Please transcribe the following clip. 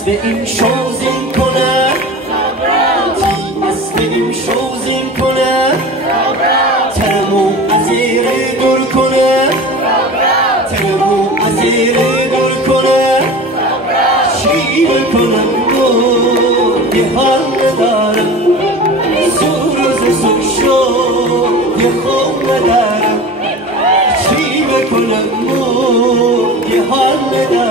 اسب این شوزین کنه اسب این شوزین کنه ترمو ازیر دور کنه ترمو ازیر دور کنه چی بکنم یه حال ندارم روز شد یه خواب ندارم چی بکنم یه حال ندارم